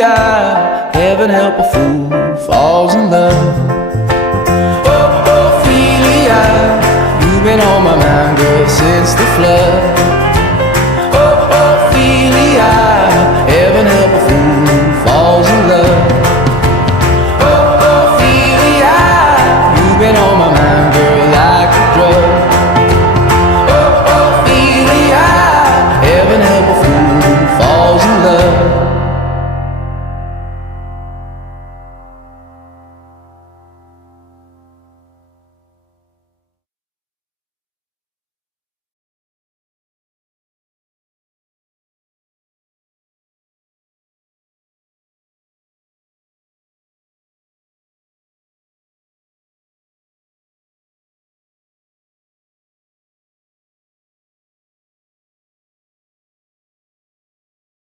Ophelia, heaven help a fool who falls in love. Oh, Ophelia, you've been on my mind, girl, since the flood.